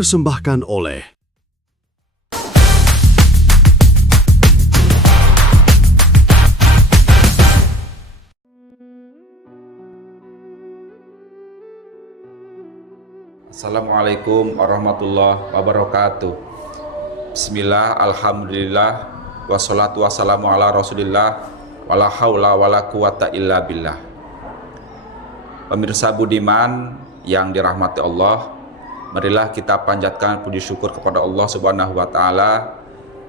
dipersembahkan oleh Assalamualaikum warahmatullahi wabarakatuh. Bismillah, alhamdulillah, wassalatu wassalamu ala rasulillah, wala haula wala quwata illa billah. Pemirsa budiman yang dirahmati Allah, marilah kita panjatkan puji syukur kepada Allah Subhanahu wa Ta'ala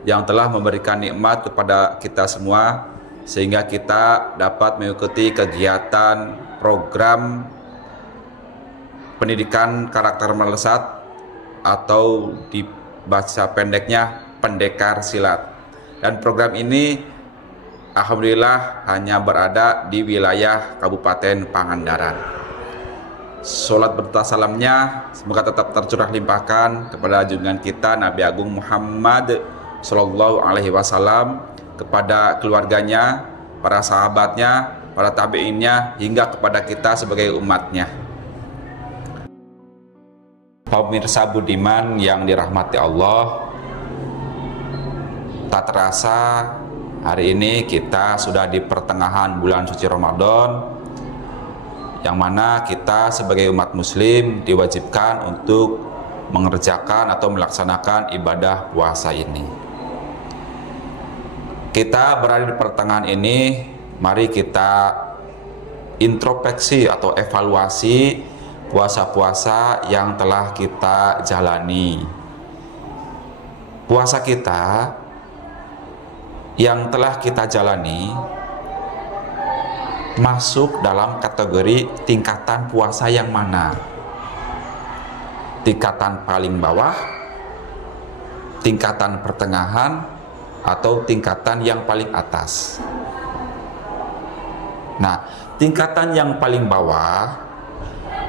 yang telah memberikan nikmat kepada kita semua, sehingga kita dapat mengikuti kegiatan program pendidikan karakter melesat atau dibaca pendeknya Pendekar Silat. Dan program ini alhamdulillah hanya berada di wilayah Kabupaten Pangandaran. Salat berserta salamnya semoga tetap tercurah limpahkan kepada junjungan kita Nabi Agung Muhammad Sallallahu Alaihi Wasallam, kepada keluarganya, para sahabatnya, para tabi'innya, hingga kepada kita sebagai umatnya. Pemirsa budiman yang dirahmati Allah, tak terasa hari ini kita sudah di pertengahan bulan suci Ramadan, yang mana kita sebagai umat muslim diwajibkan untuk mengerjakan atau melaksanakan ibadah puasa ini. Kita berada di pertengahan ini, mari kita introspeksi atau evaluasi puasa-puasa yang telah kita jalani. Puasa kita yang telah kita jalani masuk dalam kategori tingkatan puasa yang mana? Tingkatan paling bawah, tingkatan pertengahan, atau tingkatan yang paling atas? Nah, tingkatan yang paling bawah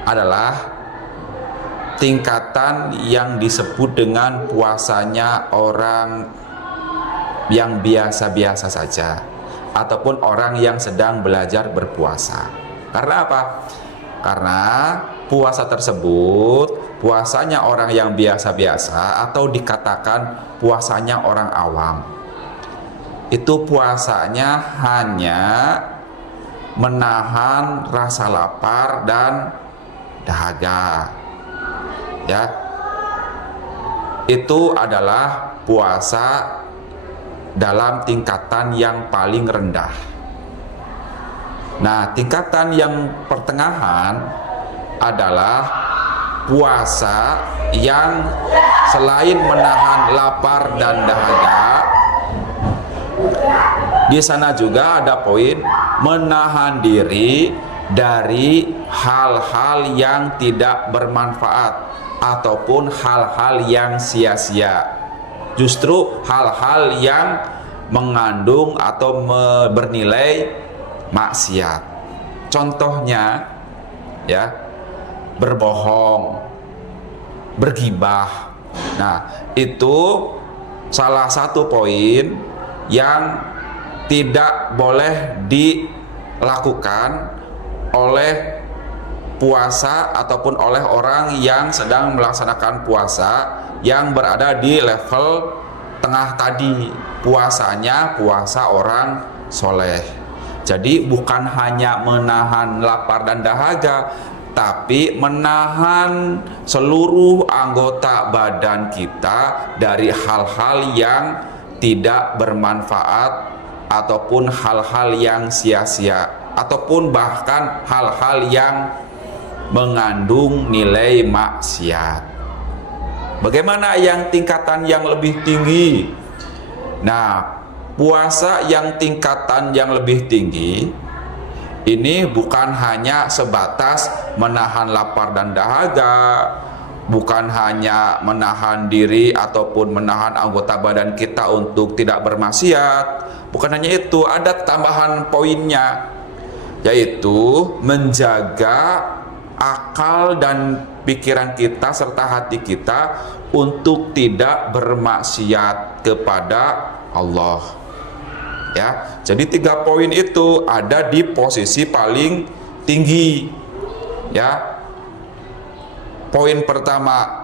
adalah tingkatan yang disebut dengan puasanya orang yang biasa-biasa saja, ataupun orang yang sedang belajar berpuasa. Karena apa? Karena puasa tersebut puasanya orang yang biasa-biasa, atau dikatakan puasanya orang awam. Itu puasanya hanya menahan rasa lapar dan dahaga, ya. Itu adalah puasa dalam tingkatan yang paling rendah. Nah, tingkatan yang pertengahan adalah puasa yang selain menahan lapar dan dahaga, di sana juga ada poin menahan diri dari hal-hal yang tidak bermanfaat ataupun hal-hal yang sia-sia. Justru hal-hal yang mengandung atau bernilai maksiat. Contohnya, ya, berbohong, bergibah. Nah, itu salah satu poin yang tidak boleh dilakukan oleh puasa ataupun oleh orang yang sedang melaksanakan puasa yang berada di level tengah tadi, puasanya puasa orang soleh. Jadi bukan hanya menahan lapar dan dahaga, tapi menahan seluruh anggota badan kita dari hal-hal yang tidak bermanfaat ataupun hal-hal yang sia-sia, ataupun bahkan hal-hal yang mengandung nilai maksiat. Bagaimana yang tingkatan yang lebih tinggi? Nah, puasa yang tingkatan yang lebih tinggi ini bukan hanya sebatas menahan lapar dan dahaga, bukan hanya menahan diri ataupun menahan anggota badan kita untuk tidak bermaksiat. Bukan hanya itu, ada tambahan poinnya, yaitu menjaga akal dan pikiran kita serta hati kita untuk tidak bermaksiat kepada Allah. Ya, jadi 3 poin itu ada di posisi paling tinggi. Ya, poin pertama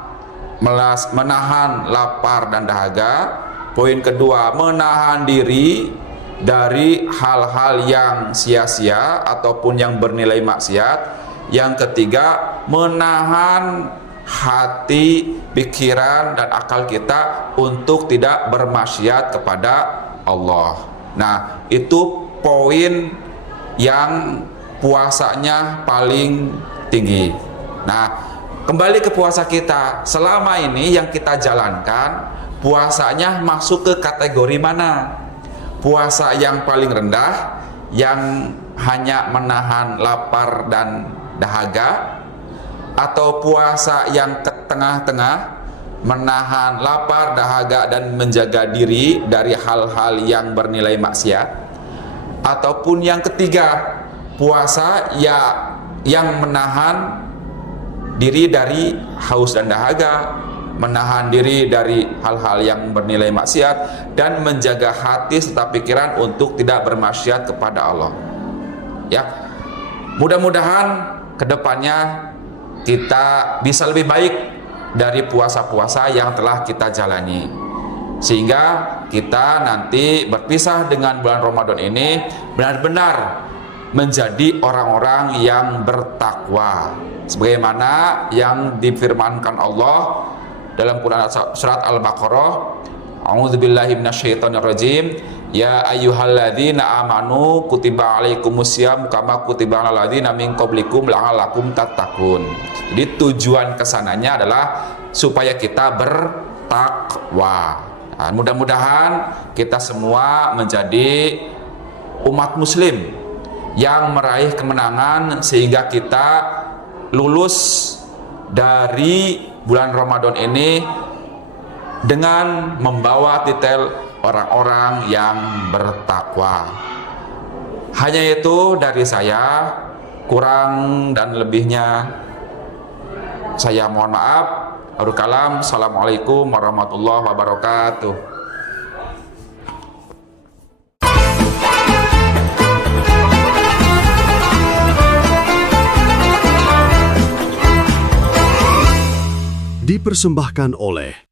menahan lapar dan dahaga. Poin kedua, menahan diri dari hal-hal yang sia-sia ataupun yang bernilai maksiat. Yang ketiga, menahan hati, pikiran, dan akal kita untuk tidak bermaksiat kepada Allah. Nah, itu poin yang puasanya paling tinggi. Nah, kembali ke puasa kita. Selama ini yang kita jalankan, puasanya masuk ke kategori mana? Puasa yang paling rendah, yang hanya menahan lapar dan dahaga, atau puasa yang ke tengah-tengah, menahan lapar, dahaga, dan menjaga diri dari hal-hal yang bernilai maksiat, ataupun yang ketiga, puasa yang menahan diri dari haus dan dahaga, menahan diri dari hal-hal yang bernilai maksiat, dan menjaga hati serta pikiran untuk tidak bermaksiat kepada Allah. Ya, mudah-mudahan kedepannya kita bisa lebih baik dari puasa-puasa yang telah kita jalani, sehingga kita nanti berpisah dengan bulan Ramadan ini benar-benar menjadi orang-orang yang bertakwa, sebagaimana yang difirmankan Allah dalam Quran surat Al-Baqarah, A'udzubillahi minasyaitonirrajim, ya ayyuhalladzina amanu kutiba alaikumusiyam kama kutiba alal ladzina min qablikum la'allakum tattaqun. Jadi tujuan kesananya adalah supaya kita bertakwa. Nah, mudah-mudahan kita semua menjadi umat muslim yang meraih kemenangan sehingga kita lulus dari bulan Ramadan ini dengan membawa titel orang-orang yang bertakwa. Hanya itu dari saya, kurang dan lebihnya saya mohon maaf. Akhirul kalam, assalamualaikum warahmatullahi wabarakatuh. Dipersembahkan oleh